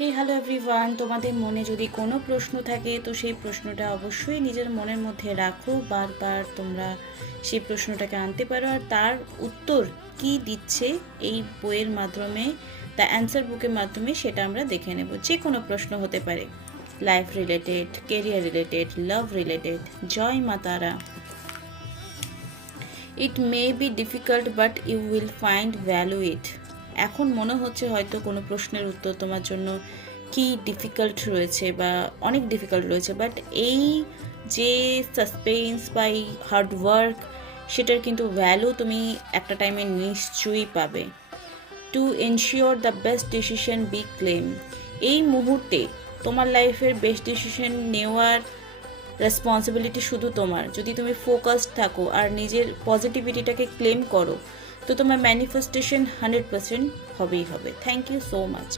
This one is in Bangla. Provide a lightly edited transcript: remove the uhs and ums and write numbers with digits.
হে হ্যালো এভরিওয়ান, তোমাদের মনে যদি কোনো প্রশ্ন থাকে তো সেই প্রশ্নটা অবশ্যই নিজের মনের মধ্যে রাখো। বারবার তোমরা সেই প্রশ্নটাকে আনতে পারো, আর তার উত্তর কি দিচ্ছে এই বইয়ের মাধ্যমে, দ্য অ্যান্সার বুকের মাধ্যমে সেটা আমরা দেখে নেব। যে কোনো প্রশ্ন হতে পারে, life related, career related, love related. জয় মা Tara. It may be difficult but you will find value it. এখন মনে হচ্ছে হয়তো কোনো প্রশ্নের উত্তর তোমার জন্য কি ডিফিকাল্ট রয়েছে বা অনেক ডিফিকাল্ট রয়েছে, বাট এই যে সাসপেন্স বা এই হার্ডওয়ার্ক, সেটার কিন্তু ভ্যালু তুমি একটা টাইমে নিশ্চয়ই পাবে। To ensure the best decision be claim. এই মুহূর্তে তোমার লাইফের বেস্ট ডিসিশন নেওয়ার রেসপন্সিবিলিটি শুধু তোমার। যদি তুমি ফোকাসড থাকো আর নিজের পজিটিভিটিটাকে ক্লেম করো, তো তোমার ম্যানিফেস্টেশন 100% হবেই হবে। Thank you so much.